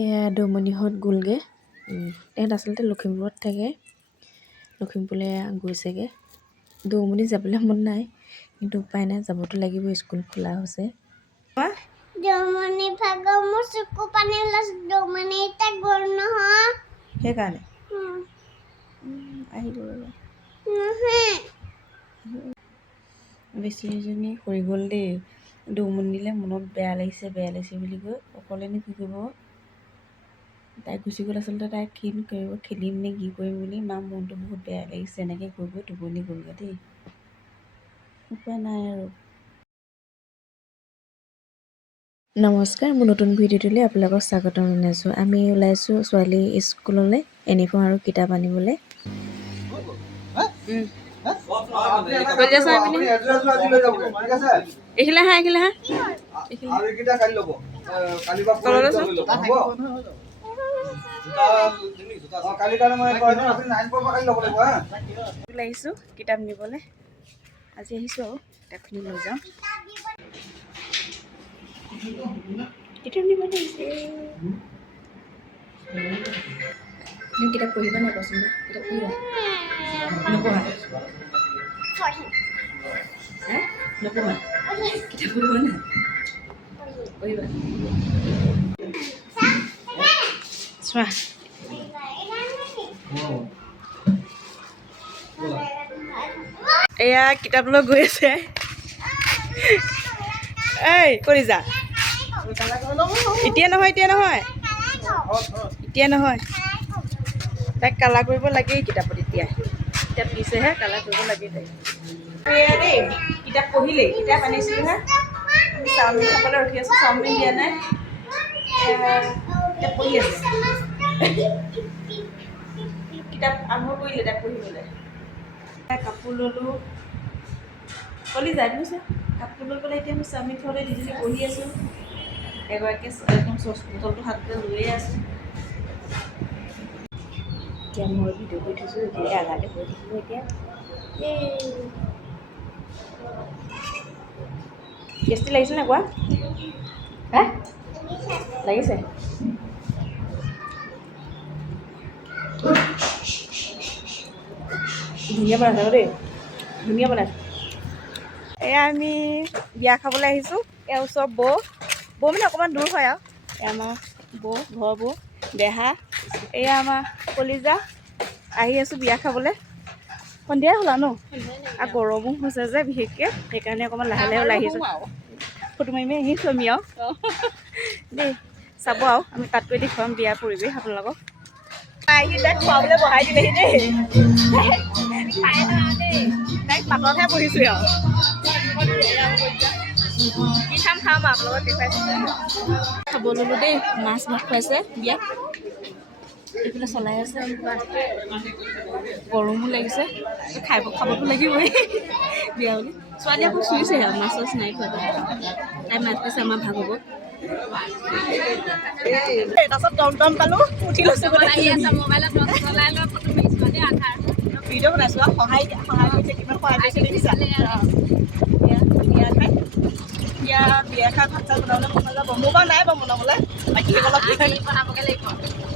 এয়া দমনিহঁত গ'লগৈ। ইয়াত আচলতে লখিমপুৰত থাকে, লখিমপুৰলৈ গৈছেগৈ। দৌমনি যাবলৈ মন নাই, কিন্তু উপায় নাই, যাবতো লাগিব, স্কুল খোলা হৈছে। দৌমনি ভাগৰ মোৰ চকু পানী ওলাইছে, দৌমনি এতিয়া গ'ল নহয়। সেইকাৰণে আহিব বেছিজনী সৰি গ'ল দেই। দৌমনিলে মনত বেয়া লাগিছে বুলি কৈ অকলেনো কি কৰিব। তাই গুচি গ'ল। আচলতে তাই কি কৰিব, খেলিম নে কি কৰিম বুলি মা মনটো বহুত বেয়া লাগিছে। এনেকৈ গৈ টোপনি গ'লগৈ দেই, উপায় নাই আৰু। নমস্কাৰ, মোৰ নতুন ভিডিঅ'টোলৈ আপোনালোকক স্বাগতম জনাইছোঁ। আমি ওলাইছোঁ ছোৱালী স্কুললৈ ইউনিফৰ্ম আৰু কিতাপ আনিবলৈ। এইখিলা হা আহিছোঁ কিতাপ নিবলৈ। আজি আহিছোঁ আৰু কিতাপখিনি লৈ যাওঁ। কিতাপ নিব লাগিছে। তুমি কিতাপ পঢ়িবা নাই কোৱাচোন? কিতাপ পঢ়িবা নপঢ়া? নপঢ়া? কিতাপ পঢ়িবা নাই? পঢ়িবা। চোৱা এয়া কিতাপ লৈ গৈ আছে। এই কৰি যা। এতিয়া নহয় তাইক কালাৰ কৰিব লাগেই কিতাপত। কিতাপ দিছেহে কালাৰ কৰিব লাগে তাইক। দেই কিতাপ পঢ়িলেই, কিতাপ আনিছিলোঁহে। আমি চাওমিন খাবলৈ ৰখি আছোঁ, চাওমিন দিয়া নাই। কিতাপ পঢ়ি আছে। কিতাপ আৰম্ভ কৰিলে তাইক পঢ়িবলৈ। কাপোৰ ল'লোঁ, কলি যায় বুজিছে। কাপোৰ লৈ পেলাই এতিয়া আমি চাওমিন খাবলৈ দুজনী বহি আছোঁ। এগৰাকীয়ে একদম চচ বটলটো হাততে লৈয়ে আছোঁ। এতিয়া মই ভিডিঅ' কৰি থৈছোঁ, এতিয়া আধাতে কৰি থাকিব। এতিয়া টেষ্টি লাগিছে নাই কোৱা? হা লাগিছে? ধুনীয়া বনাইছে দেই, ধুনীয়া বনাইছে। এয়া আমি বিয়া খাবলৈ আহিছোঁ। এয়া ওচৰ বৌ মানে অকণমান দূৰ হয় আৰু। এয়া আমাৰ ঘৰৰ বৌ দেহা। এয়া আমাৰ কলিজা। আহি আছোঁ বিয়া খাবলৈ। সন্ধিয়াই হ'ল আৰু ন? আৰু গৰমো হৈছে যে বিশেষকৈ, সেইকাৰণে অকণমান লাহে লাহে ওলাই আহিছোঁ। ফটো মাৰি আহিছোঁ আমি আৰু দেই। চাব আৰু আমি কাট কৰি দেখুৱাম বিয়াৰ পৰিৱেশ আপোনালোকক। আহি তাইক খোৱাবলৈ বহাই দিলেহি দেই। তাইক পাততহে বহিছোঁ আৰু কি খাম আপোনালোকক দেখুৱাইছোঁ। খাব ল'লোঁ দেই। মাছ ভাত খুৱাইছে বিয়াত। এইফালে চলাই আছে, গৰমো লাগিছে, খাবতো লাগিবই বিয়া বুলি। ছোৱালী আকৌ চুইছেহে আৰু মাছ চাছ নাই খোৱা। তাই মাছ পাইছে, আমাৰ ভাগ হ'ব। তাৰপাছত টমটম পালোঁ, উঠি লৈছোঁ। ভিডিঅ' বনাইছোঁ আৰু সহায় কৰিছে, কিমান সহায় কৰিছে দেখিছা? বিয়া খাই ভাত চাত বনাবলৈ মন নাযাব। মোৰ বাৰু নাই বাৰু বনাবলৈ, বাকী অলপ বনাবগৈ লাগিব।